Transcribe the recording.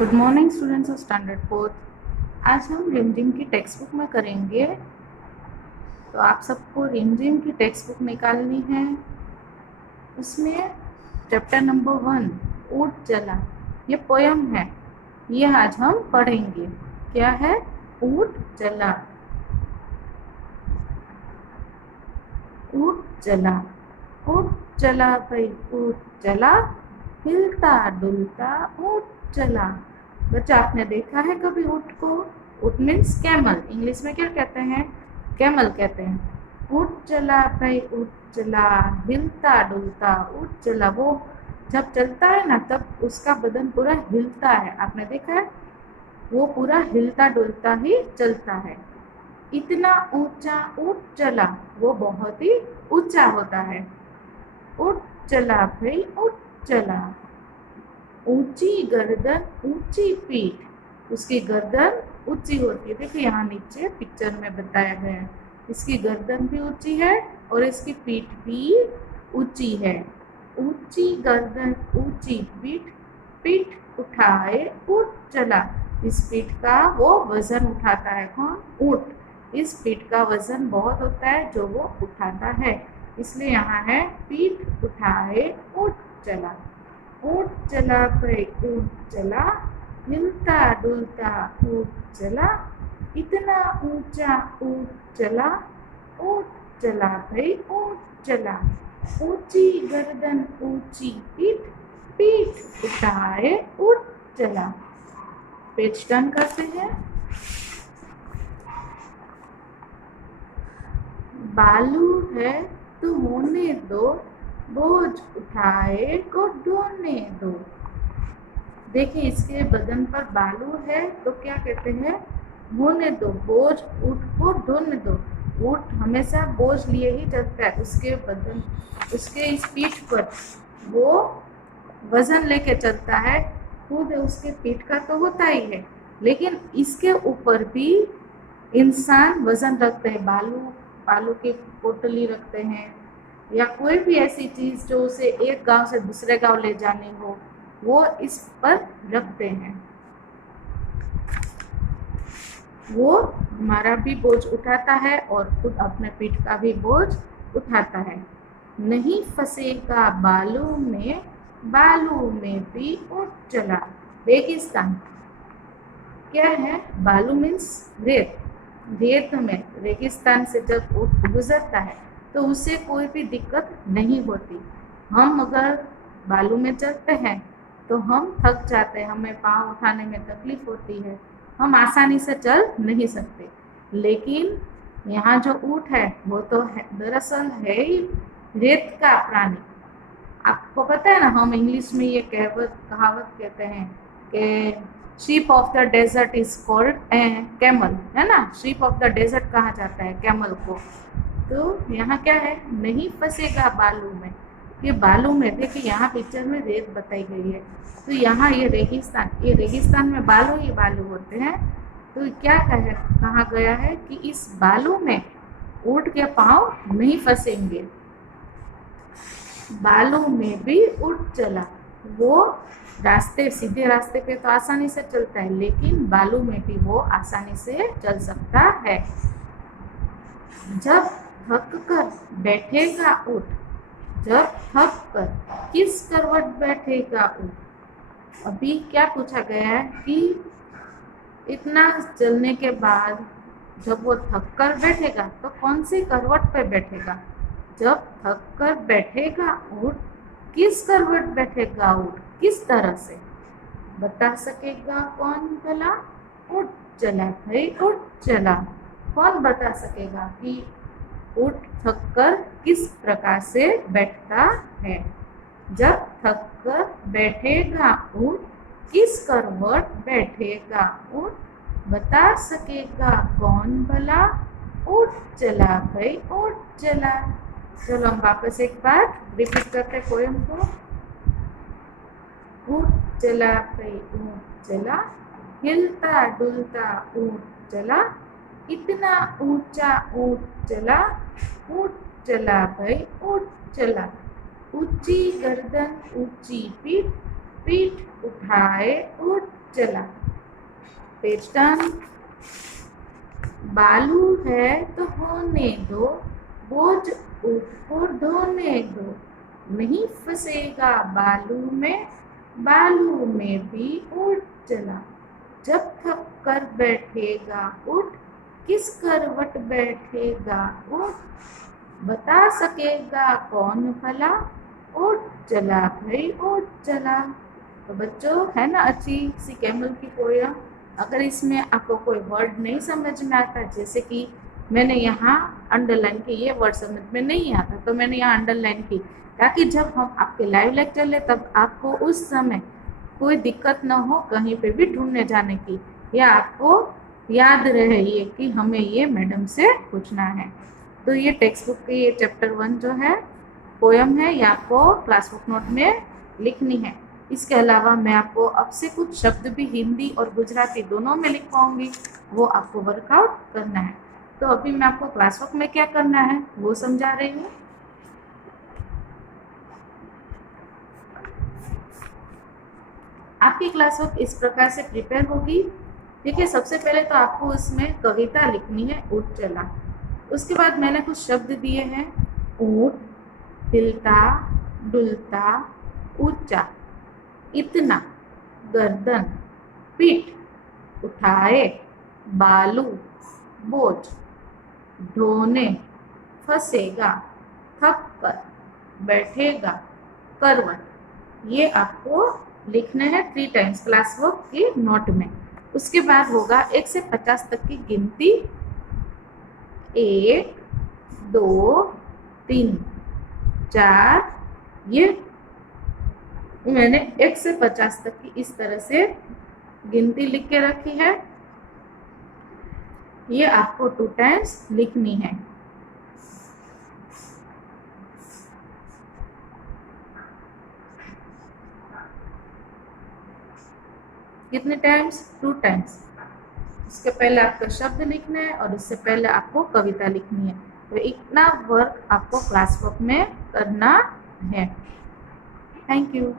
Good morning students of standard fourth. आज हम रिमझिम की टेक्स्ट बुक में करेंगे। तो आप सबको रिमझिम की टेक्स्ट बुक निकालनी है। उसमें चैप्टर नंबर 1 ऊँट चला, ये पोयम है, ये आज हम पढ़ेंगे। क्या है? ऊँट चला। ऊँट चला, ऊँट चला भाई ऊँट चला, हिलता डुलता ऊँट चला। बच्चा, आपने देखा है कभी ऊँट को? ऊँट मीन्स कैमल, इंग्लिश में क्या कहते हैं? कैमल कहते हैं। ऊँट चला भाई ऊँट चला, हिलता डुलता ऊँट चला। वो जब चलता है ना, तब उसका बदन पूरा हिलता है। आपने देखा है? वो पूरा हिलता डुलता ही चलता है। इतना ऊंचा ऊँट चला, वो बहुत ही ऊंचा होता है। ऊँट चला भाई ऊँट चला, ऊंची गर्दन ऊंची पीठ। उसकी गर्दन ऊंची होती है। देखिए यहाँ नीचे पिक्चर में बताया गया है। इसकी गर्दन भी ऊंची है और इसकी पीठ भी ऊंची है। ऊंची गर्दन ऊंची पीठ, पीठ उठाए ऊँट चला। इस पीठ का वो वजन उठाता है। कौन? ऊँट। इस पीठ का वजन बहुत होता है जो वो उठाता है, इसलिए यहाँ है पीठ उठाए ऊँट चला। ऊँट चला भाई ऊँट चला, हिलता डुलता ऊँट चला, इतना ऊंचा ऊँट चला। ऊँट चला भाई ऊँट चला, ऊंची गर्दन ऊंची पीठ, पीठ उठाए ऊँट चला। पेज टर्न करते हैं। बालू है तो होने दो, बोझ उठाए को ढोने दो। देखिए इसके बदन पर बालू है तो क्या कहते हैं? होने दो, बोझ ऊँट को ढोने दो। ऊँट हमेशा बोझ लिए ही चलता है। उसके बदन, उसके इस पीठ पर वो वजन लेके चलता है। खुद उसके पीठ का तो होता ही है, लेकिन इसके ऊपर भी इंसान वजन रखते हैं। बालू की पोटली रखते हैं, या कोई भी ऐसी चीज जो उसे एक गांव से दूसरे गांव ले जानी हो, वो इस पर रखते हैं। वो हमारा भी बोझ उठाता है और खुद अपने पीठ का भी बोझ उठाता है। नहीं फंसेगा बालू में भी ऊँट चला। रेगिस्तान क्या है? बालू मीन्स रेत। रेत में, रेगिस्तान से जब ऊँट गुजरता है तो उसे कोई भी दिक्कत नहीं होती। हम अगर बालू में चलते हैं तो हम थक जाते हैं, हमें पाँव उठाने में तकलीफ होती है, हम आसानी से चल नहीं सकते। लेकिन यहाँ जो ऊँट है वो तो है, दरअसल है ही रेत का प्राणी। आपको पता है ना, हम इंग्लिश में ये कहावत कहते हैं कि ship of the desert is called camel, है ना? शीप ऑफ द डेजर्ट कहा जाता है कैमल को। तो यहाँ क्या है? नहीं फंसेगा बालू में। ये बालू में, देखिए यहाँ पिक्चर में रेत बताई गई है, तो यहाँ ये रेगिस्तान में बालू ही बालू होते हैं। तो क्या कहा गया है कि इस बालू में ऊँट के पाँव नहीं फंसेंगे। बालू में भी ऊँट चला। वो सीधे रास्ते पे तो आसानी से चलता है, लेकिन बालू में भी वो आसानी से चल सकता है। जब थक कर बैठेगा ऊँट, जब थक कर किस करवट बैठेगा ऊँट। अभी क्या पूछा गया है कि इतना चलने के बाद जब वो थक कर बैठेगा तो कौन सी करवट पे बैठेगा। जब थक कर बैठेगा ऊँट, किस करवट बैठेगा ऊँट, किस तरह से बता सकेगा कौन भला? ऊँट चला भाई ऊँट चला। कौन बता सकेगा कि ऊँट थक कर किस प्रकार से बैठता है। जब थक कर बैठेगा ऊँट, किस करवट बैठेगा ऊँट, बता सकेगा कौन भला? ऊँट चला भाई ऊँट चला। चलो हम वापस एक बार रिपीट करते पोएम को। ऊँट चला भाई ऊँट चला, हिलता डुलता ऊँट चला, इतना ऊंचा ऊँट चला। ऊँट चला भाई ऊँट चला, ऊंची गर्दन ऊंची पीठ, पीठ उठाए उठ चला। Page turn. बालू है तो होने दो, बोझ ऊँट को ढोने दो। नहीं फंसेगा बालू में भी ऊँट चला। जब थक कर बैठेगा ऊँट, किस करवट बैठेगा ऊँट? बता सकेगा कौन भला? ऊँट चला भाई ऊँट चला। तो बच्चों, है ना अच्छी सी कैमल की पोयम। अगर इसमें आपको कोई वर्ड नहीं समझ में आता, जैसे कि मैंने यहाँ अंडरलाइन की, ये वर्ड समझ में नहीं आता तो मैंने यहाँ अंडरलाइन की, ताकि जब हम आपके लाइव लेक्चर ले तब आपको उस समय कोई दिक्कत न हो कहीं पे भी ढूंढने जाने की, या आपको याद रहे ये कि हमें ये मैडम से पूछना है। तो ये टेक्स्ट बुक के ये चैप्टर 1 जो है पोयम है, ये आपको क्लास बुक नोट में लिखनी है। इसके अलावा मैं आपको अब से कुछ शब्द भी हिंदी और गुजराती दोनों में लिख पाऊंगी, वो आपको वर्कआउट करना है। तो अभी मैं आपको क्लास वर्क में क्या करना है वो समझा रही हूँ। आपकी क्लास वर्क इस प्रकार से प्रिपेयर होगी। देखिए, सबसे पहले तो आपको उसमें कविता लिखनी है ऊँट चला। उसके बाद मैंने कुछ शब्द दिए हैं, ऊँट, हिलता, डुलता, ऊंचा, इतना, गर्दन, पीठ, उठाए, बालू, बोझ, ढोने, फंसेगा, थक कर, बैठेगा, करवट। ये आपको लिखने हैं 3 टाइम्स क्लास वर्क की नोट में। उसके बाद होगा 1 से 50 तक की गिनती, 1 2 3 4। ये मैंने 1 से 50 तक की इस तरह से गिनती लिख के रखी है। ये आपको 2 टाइम्स लिखनी है। कितने टाइम्स? 2 टाइम्स। इसके पहले आपको शब्द लिखना है और उससे पहले आपको कविता लिखनी है। तो इतना वर्क आपको क्लास वर्क में करना है। Thank you.